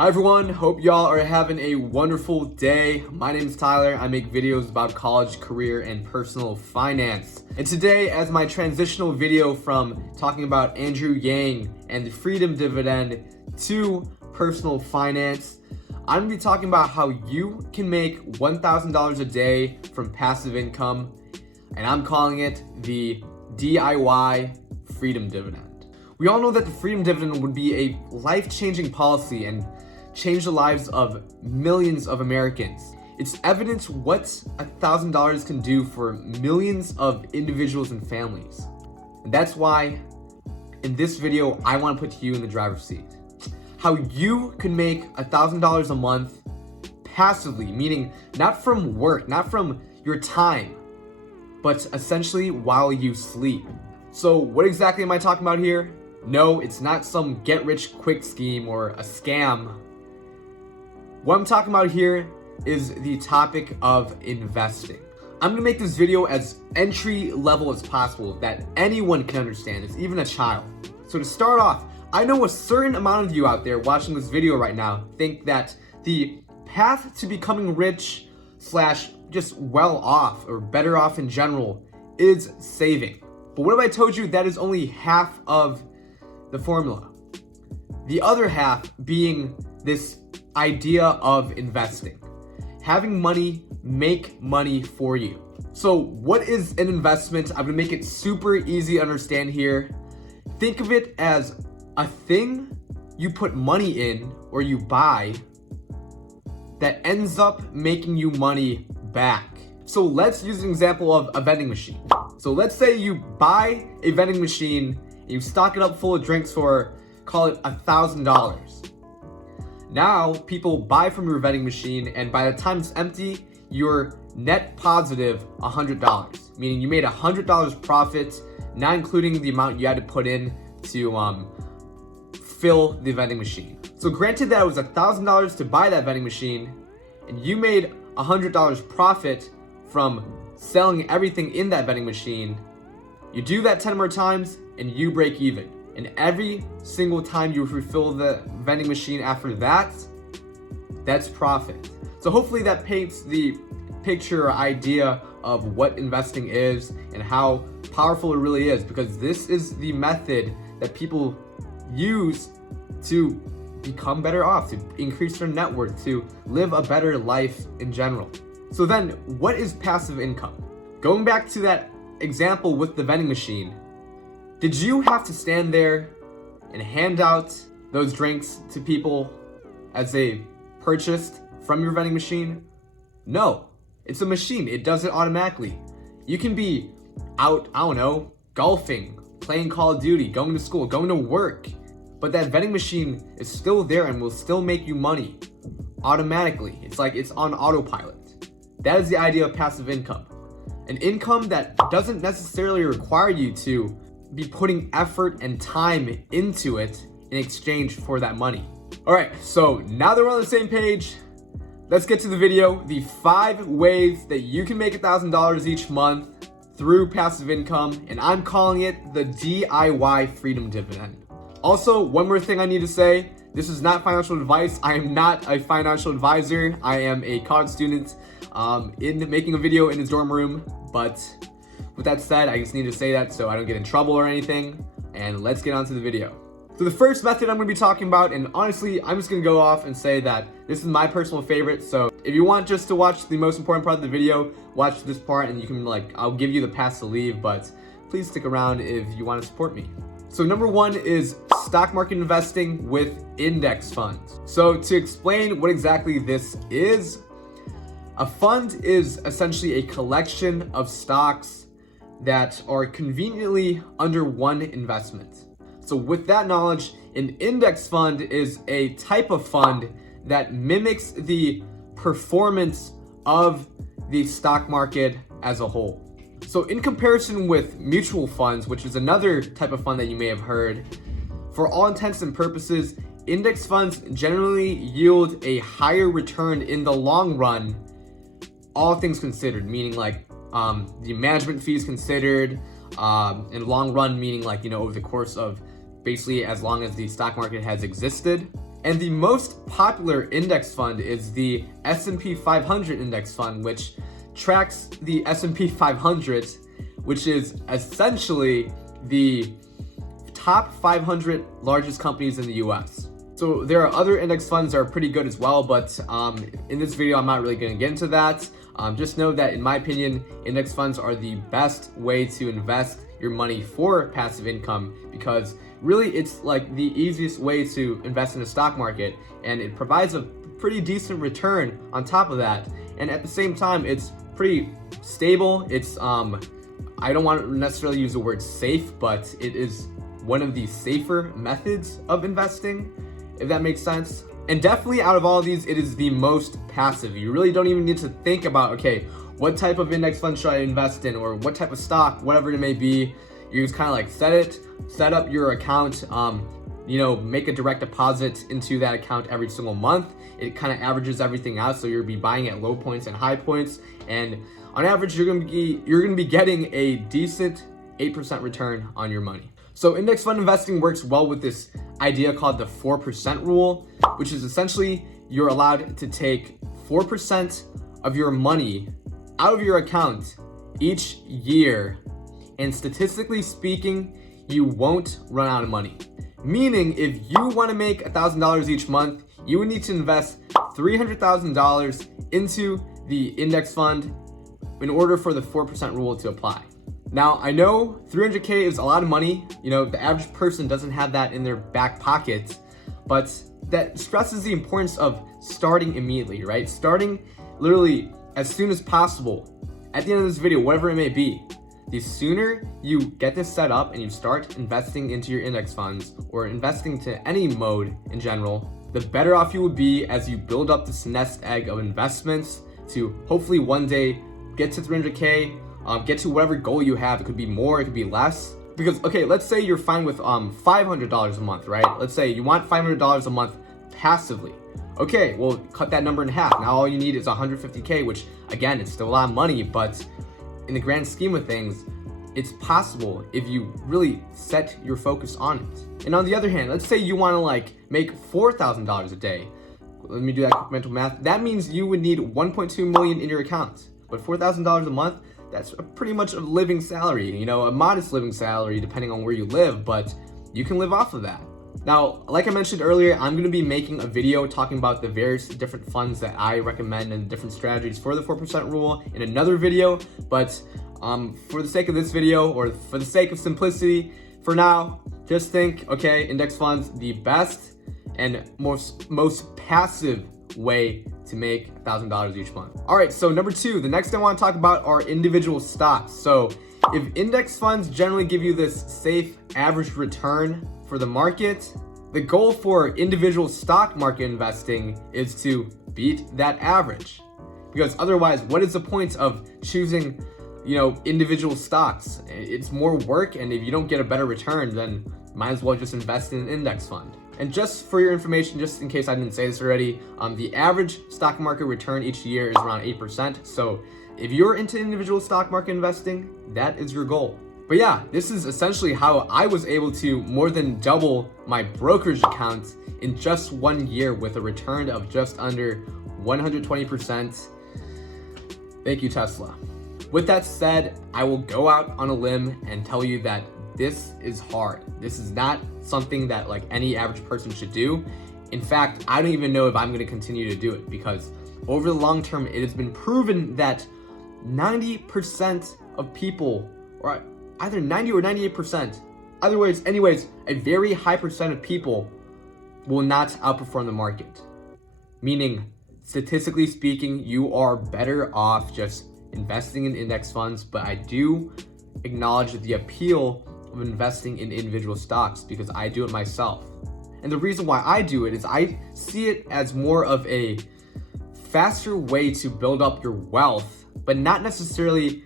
Hi everyone, hope y'all are having a wonderful day. My name is Tyler. I make videos about college, career, and personal finance. And today, as my transitional video from talking about Andrew Yang and the Freedom Dividend to personal finance, I'm going to be talking about how you can make $1,000 a day from passive income, and I'm calling it the DIY Freedom Dividend. We all know that the Freedom Dividend would be a life-changing policy and change the lives of millions of Americans. It's evident what $1,000 can do for millions of individuals and families. And that's why in this video, I want to put you in the driver's seat. How you can make $1,000 a month passively, meaning not from work, not from your time, but essentially while you sleep. So what exactly am I talking about here? No, it's not some get-rich-quick scheme or a scam. What I'm talking about here is the topic of investing. I'm gonna make this video as entry level as possible that anyone can understand, it's even a child. So to start off, I know a certain amount of you out there watching this video right now think that the path to becoming rich / just well off or better off in general is saving. But what if I told you that is only half of the formula? The other half being this idea of investing. Having money make money for you. So what is an investment? I'm gonna make it super easy to understand here. Think of it as a thing you put money in or you buy that ends up making you money back. So let's use an example of a vending machine. So let's say you buy a vending machine and you stock it up full of drinks for, call it $1,000. Now people buy from your vending machine, and by the time it's empty, you're net positive $100, meaning you made $100 profit, not including the amount you had to put in to fill the vending machine. So granted that it was $1,000 to buy that vending machine, and you made $100 profit from selling everything in that vending machine, you do that 10 more times and you break even. And every single time you refill the vending machine after that, that's profit. So hopefully that paints the picture or idea of what investing is and how powerful it really is, because this is the method that people use to become better off, to increase their net worth, to live a better life in general. So then, what is passive income? Going back to that example with the vending machine, did you have to stand there and hand out those drinks to people as they purchased from your vending machine? No, it's a machine. It does it automatically. You can be out, I don't know, golfing, playing Call of Duty, going to school, going to work, but that vending machine is still there and will still make you money automatically. It's like it's on autopilot. That is the idea of passive income. An income that doesn't necessarily require you to be putting effort and time into it in exchange for that money. All right, so now that we're on the same page, let's get to the video. The 5 ways that you can make $1,000 each month through passive income, and I'm calling it the DIY Freedom Dividend. Also, one more thing I need to say, this is not financial advice. I am not a financial advisor. I am a college student making a video in his dorm room, but with that said, I just need to say that so I don't get in trouble or anything, and let's get on to the video. So the first method I'm going to be talking about, and honestly, I'm just going to go off and say that this is my personal favorite, so if you want just to watch the most important part of the video, watch this part and you can I'll give you the pass to leave, but please stick around if you want to support me. So number 1 is stock market investing with index funds. So to explain what exactly this is, a fund is essentially a collection of stocks that are conveniently under one investment. So with that knowledge, an index fund is a type of fund that mimics the performance of the stock market as a whole. So in comparison with mutual funds, which is another type of fund that you may have heard, for all intents and purposes, index funds generally yield a higher return in the long run, all things considered, meaning the management fees considered, in long run, meaning over the course of basically as long as the stock market has existed. And the most popular index fund is the S&P 500 index fund, which tracks the S&P 500, which is essentially the top 500 largest companies in the US. So there are other index funds that are pretty good as well, but in this video, I'm not really going to get into that. Just know that in my opinion, index funds are the best way to invest your money for passive income, because really it's like the easiest way to invest in the stock market, and it provides a pretty decent return on top of that. And at the same time, it's pretty stable. It's I don't want to necessarily use the word safe, but it is one of the safer methods of investing, if that makes sense. And definitely out of all of these, it is the most passive. You really don't even need to think about, okay, what type of index fund should I invest in, or what type of stock, whatever it may be. You just kind of like set up your account, make a direct deposit into that account every single month. It kind of averages everything out, so you'll be buying at low points and high points, and on average, you're gonna be getting a decent 8% return on your money. So index fund investing works well with this idea called the 4% rule, which is essentially you're allowed to take 4% of your money out of your account each year, and statistically speaking, you won't run out of money. Meaning, if you want to make $1,000 each month, you would need to invest $300,000 into the index fund in order for the 4% rule to apply. Now, I know 300K is a lot of money. The average person doesn't have that in their back pocket, but that stresses the importance of starting immediately, right? Starting literally as soon as possible. At the end of this video, whatever it may be, the sooner you get this set up and you start investing into your index funds or investing to any mode in general, the better off you will be as you build up this nest egg of investments to hopefully one day get to 300K, get to whatever goal you have. It could be more, it could be less. Because, okay, let's say you're fine with $500 a month, right? Let's say you want $500 a month passively. Okay, well, cut that number in half. Now all you need is 150K, which again, it's still a lot of money, but in the grand scheme of things, it's possible if you really set your focus on it. And on the other hand, let's say you want to make $4,000 a day. Let me do that quick mental math. That means you would need 1.2 million in your account. But $4,000 a month, that's pretty much a living salary, a modest living salary depending on where you live, but you can live off of that. Now, like I mentioned earlier, I'm going to be making a video talking about the various different funds that I recommend and different strategies for the 4% rule in another video, but for the sake of this video, or for the sake of simplicity, for now, just think, okay, index funds, the best and most passive way to make $1,000 each month. All right, so number two, the next thing I want to talk about are individual stocks. So if index funds generally give you this safe average return for the market, the goal for individual stock market investing is to beat that average. Because otherwise, what is the point of choosing, individual stocks? It's more work, and if you don't get a better return, then might as well just invest in an index fund. And just for your information, just in case I didn't say this already, the average stock market return each year is around 8%. So if you're into individual stock market investing, that is your goal. But yeah, this is essentially how I was able to more than double my brokerage account in just 1 year with a return of just under 120%. Thank you, Tesla. With that said, I will go out on a limb and tell you that this is hard. This is not something that any average person should do. In fact, I don't even know if I'm going to continue to do it, because over the long term, it has been proven that 90% of people, or either 90 or 98%, anyways, a very high percent of people will not outperform the market. Meaning, statistically speaking, you are better off just investing in index funds, but I do acknowledge the appeal of investing in individual stocks because I do it myself. And the reason why I do it is I see it as more of a faster way to build up your wealth, but not necessarily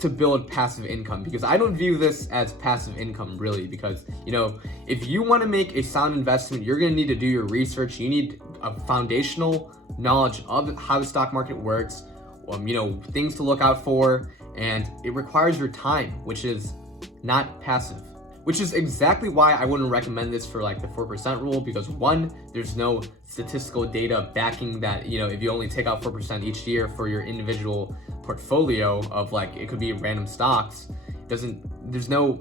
to build passive income, because I don't view this as passive income really, because if you want to make a sound investment, you're going to need to do your research. You need a foundational knowledge of how the stock market works, things to look out for, and it requires your time, which is not passive. which is exactly why I wouldn't recommend this for like the 4% rule, because one, there's no statistical data backing that, you know, if you only take out 4% each year for your individual portfolio of like, it could be random stocks, there's no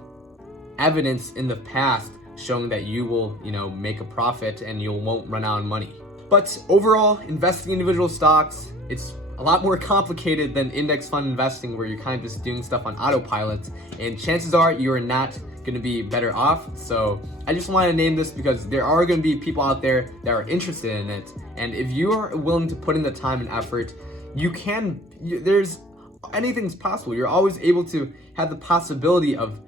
evidence in the past showing that you will, you know, make a profit and you won't run out of money. But overall, investing in individual stocks, it's a lot more complicated than index fund investing, where you're kind of just doing stuff on autopilot, and chances are you're not going to be better off. So I just want to name this because there are going to be people out there that are interested in it, and if you are willing to put in the time and effort, there's anything's possible. You're always able to have the possibility of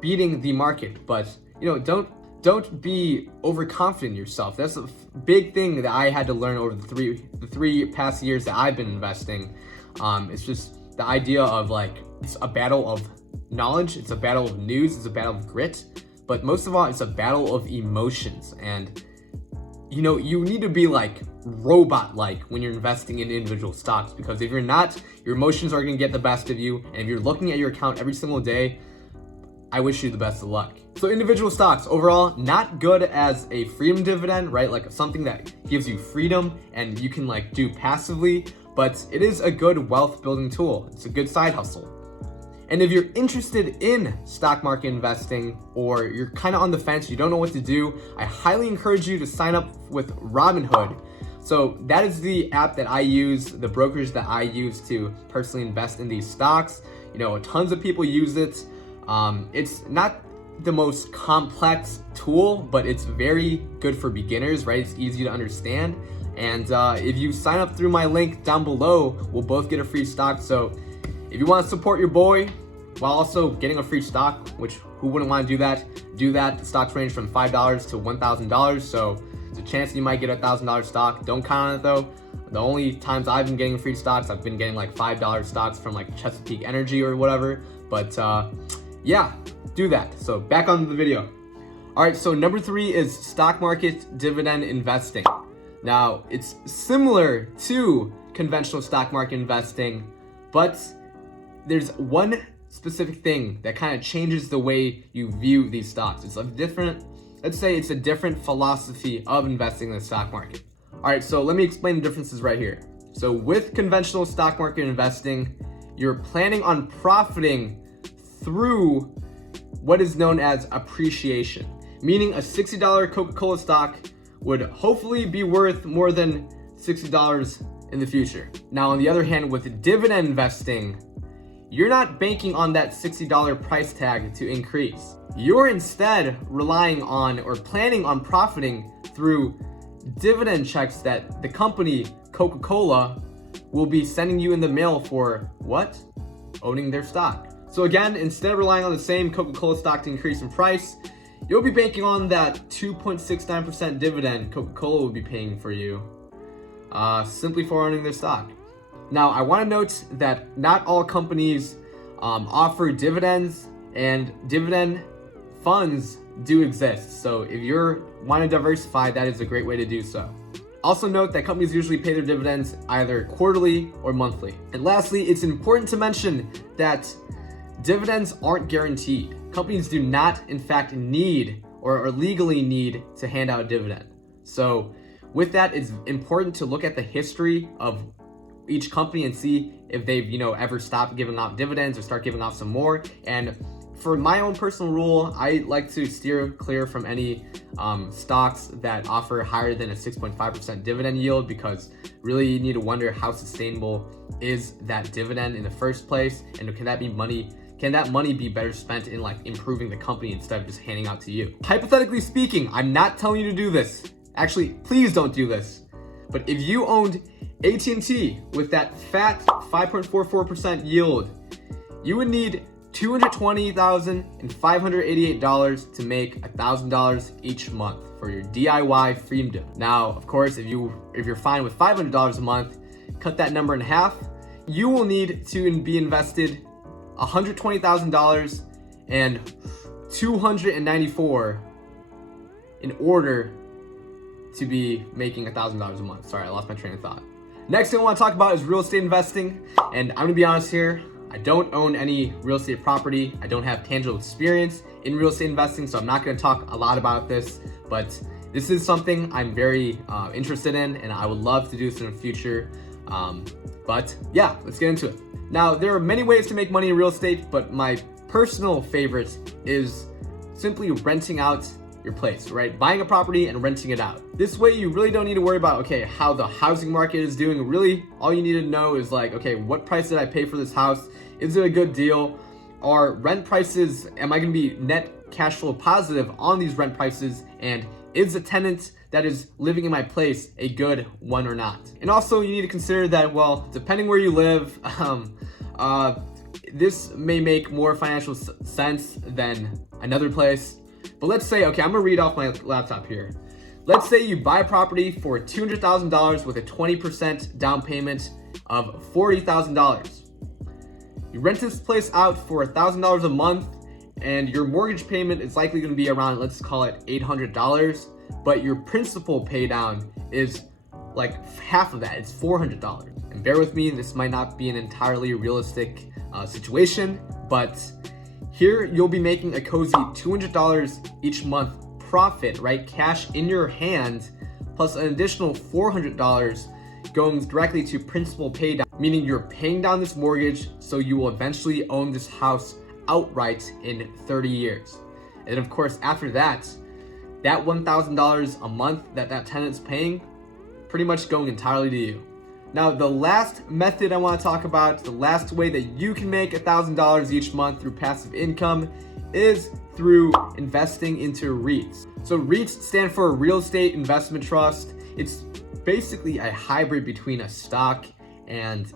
beating the market, but you know, don't be overconfident in yourself. That's a big thing that I had to learn over the three past years that I've been investing. It's just the idea of like, it's a battle of knowledge, it's a battle of news, it's a battle of grit, but most of all, it's a battle of emotions. And you know, you need to be like robot-like when you're investing in individual stocks, because if you're not, your emotions are going to get the best of you. And if you're looking at your account every single day, I wish you the best of luck. So individual stocks, overall, not good as a freedom dividend, right? Like something that gives you freedom and you can like do passively, but it is a good wealth building tool. It's a good side hustle. And if you're interested in stock market investing, or you're kind of on the fence, you don't know what to do, I highly encourage you to sign up with Robinhood. So that is the app that I use, the brokerage that I use to personally invest in these stocks. You know, tons of people use it. It's not the most complex tool, but it's very good for beginners, right? It's easy to understand. And if you sign up through my link down below, we'll both get a free stock. So if you want to support your boy while also getting a free stock, which who wouldn't want to do that? The stocks range from $5 to $1,000. So there's a chance you might get $1,000 stock. Don't count on it though. The only times I've been getting free stocks, I've been getting like $5 stocks from like Chesapeake Energy or whatever. But yeah, do that. So back on the video. All right, so number 3 is stock market dividend investing. Now, it's similar to conventional stock market investing, but there's one specific thing that kind of changes the way you view these stocks. It's a different, let's say it's a different philosophy of investing in the stock market. All right, so let me explain the differences right here. So with conventional stock market investing, you're planning on profiting through what is known as appreciation, meaning a $60 Coca-Cola stock would hopefully be worth more than $60 in the future. Now, on the other hand, with dividend investing, you're not banking on that $60 price tag to increase. You're instead relying on or planning on profiting through dividend checks that the company Coca-Cola will be sending you in the mail for what? Owning their stock. So again, instead of relying on the same Coca-Cola stock to increase in price, you'll be banking on that 2.69% dividend Coca-Cola will be paying for you, simply for owning their stock. Now, I want to note that not all companies offer dividends, and dividend funds do exist. So if you want to diversify, that is a great way to do so. Also note that companies usually pay their dividends either quarterly or monthly. And lastly, it's important to mention that dividends aren't guaranteed. Companies do not, in fact, need or legally need to hand out a dividend. So with that, it's important to look at the history of each company and see if they've, ever stopped giving out dividends or start giving out some more. And for my own personal rule, I like to steer clear from any stocks that offer higher than a 6.5% dividend yield, because really you need to wonder how sustainable is that dividend in the first place, and can that money be better spent in like improving the company instead of just handing out to you? Hypothetically speaking, I'm not telling you to do this. Actually, please don't do this. But if you owned AT&T with that fat 5.44% yield, you would need $220,588 to make $1,000 each month for your DIY Freedom Dividend. Now, of course, if you're fine with $500 a month, cut that number in half. You will need to be invested $120,000 and $294 in order to be making $1,000 a month. Sorry, I lost my train of thought. Next thing I want to talk about is real estate investing. And I'm gonna be honest here, I don't own any real estate property. I don't have tangible experience in real estate investing, so I'm not going to talk a lot about this, but this is something I'm very interested in, and I would love to do this in the future. But yeah, let's get into it. Now, there are many ways to make money in real estate, but my personal favorite is simply renting out your place, right? Buying a property and renting it out. This way, you really don't need to worry about, okay, how the housing market is doing. Really, all you need to know is like, okay, what price did I pay for this house? Is it a good deal? Are rent prices, am I going to be net cash flow positive on these rent prices? And is the tenant that is living in my place a good one or not? And also, you need to consider that, well, depending where you live, this may make more financial sense than another place. But let's say, okay, I'm gonna read off my laptop here. Let's say you buy a property for $200,000 with a 20% down payment of $40,000. You rent this place out for $1,000 a month, and your mortgage payment is likely gonna be around, let's call it $800, but your principal pay down is like half of that, it's $400. And bear with me, this might not be an entirely realistic situation, but here you'll be making a cozy $200 each month profit, right? Cash in your hand, plus an additional $400 going directly to principal pay down, meaning you're paying down this mortgage so you will eventually own this house outright in 30 years. And of course, after that, that $1,000 a month that tenant's paying, pretty much going entirely to you. Now, the last method I want to talk about, the last way that you can make $1,000 each month through passive income is through investing into REITs. So REITs stand for Real Estate Investment Trust. It's basically a hybrid between a stock and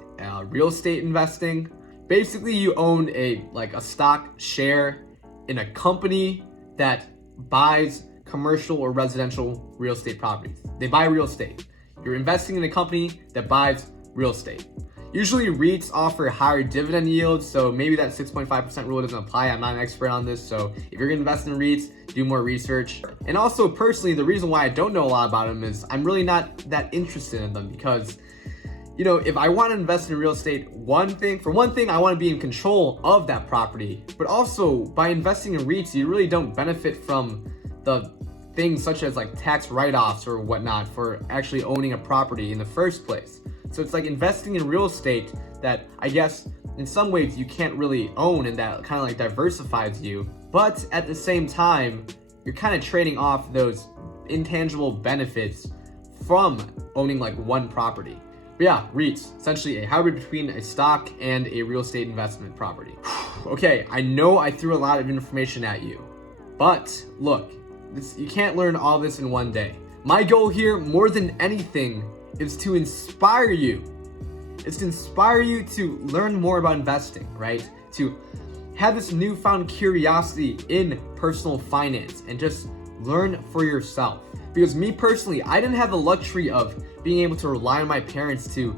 real estate investing. Basically, you own a stock share in a company that buys commercial or residential real estate properties. They buy real estate. You're investing in a company that buys real estate. Usually REITs offer higher dividend yields, so maybe that 6.5% rule doesn't apply. I'm not an expert on this, so if you're gonna invest in REITs, do more research. And also, personally, the reason why I don't know a lot about them is I'm really not that interested in them because, you know, if I want to invest in real estate, for one thing, I want to be in control of that property. But also, by investing in REITs, you really don't benefit from the things such as like tax write-offs or whatnot for actually owning a property in the first place. So it's like investing in real estate that I guess in some ways you can't really own, and that kind of like diversifies you. But at the same time, you're kind of trading off those intangible benefits from owning like one property. But yeah, REITs, essentially a hybrid between a stock and a real estate investment property. Okay, I know I threw a lot of information at you, but look, you can't learn all this in one day. My goal here, more than anything, is to inspire you. It's to inspire you to learn more about investing, right? To have this newfound curiosity in personal finance and just learn for yourself. Because me personally, I didn't have the luxury of being able to rely on my parents to,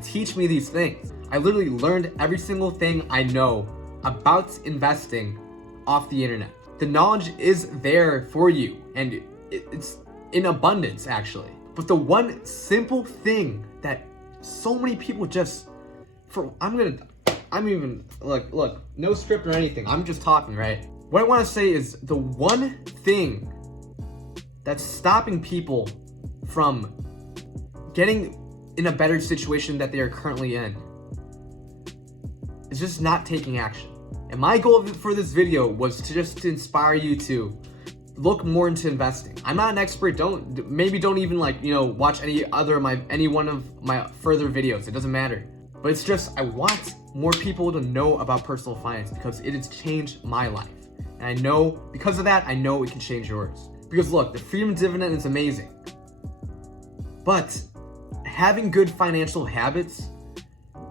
teach me these things. I literally learned every single thing I know about investing off the internet. The knowledge is there for you, and it's in abundance, actually. But the one simple thing that so many people look, no script or anything. I'm just talking, right? What I want to say is the one thing that's stopping people from getting in a better situation that they are currently in is just not taking action. And my goal for this video was to inspire you to look more into investing. I'm not an expert. Don't even watch any one of my further videos. It doesn't matter. But it's just, I want more people to know about personal finance because it has changed my life. And I know, because of that, I know it can change yours. Because look, the Freedom Dividend is amazing. But having good financial habits,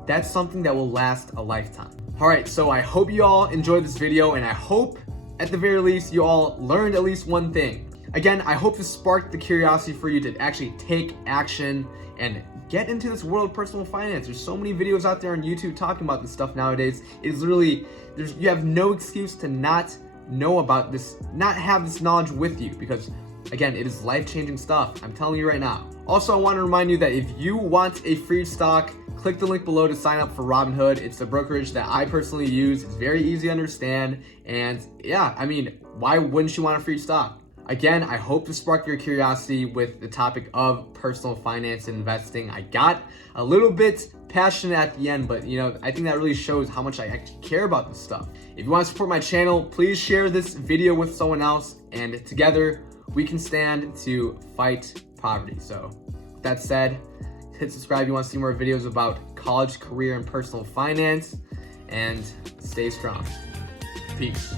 that's something that will last a lifetime. All right, so I hope you all enjoyed this video, and I hope at the very least you all learned at least one thing. Again, I hope this sparked the curiosity for you to actually take action and get into this world of personal finance. There's so many videos out there on YouTube talking about this stuff nowadays. It's literally, you have no excuse to not know about this, not have this knowledge with you, because again, it is life-changing stuff. I'm telling you right now. Also, I want to remind you that if you want a free stock, click the link below to sign up for Robinhood. It's the brokerage that I personally use. It's very easy to understand. And yeah, I mean, why wouldn't you want a free stock? Again, I hope to spark your curiosity with the topic of personal finance and investing. I got a little bit passionate at the end, but I think that really shows how much I actually care about this stuff. If you want to support my channel, please share this video with someone else, and together we can stand to fight poverty. So with that said, hit subscribe if you want to see more videos about college, career, and personal finance, and stay strong. Peace.